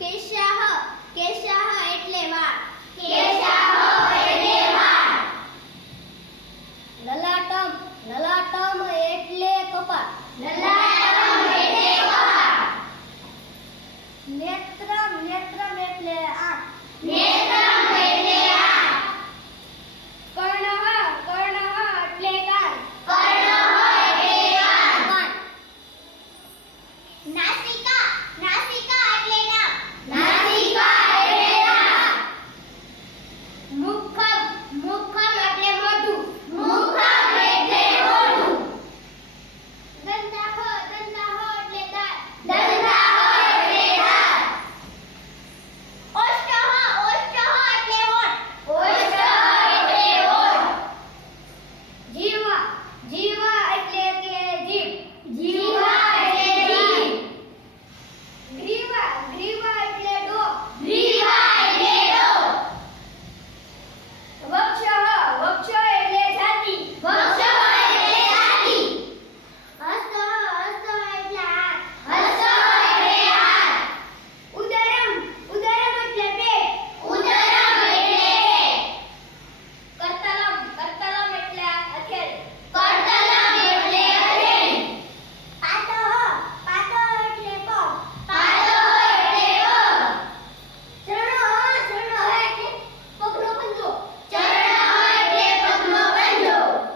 કેશાહ કેશાહ એટલે વાળ કેશાહ એટલે વાળ લલાટમ લલાટમ એટલે કપાળ. લલાટમ એટલે કપાળ. નેત્રમ નેત્રમ એટલે આંખ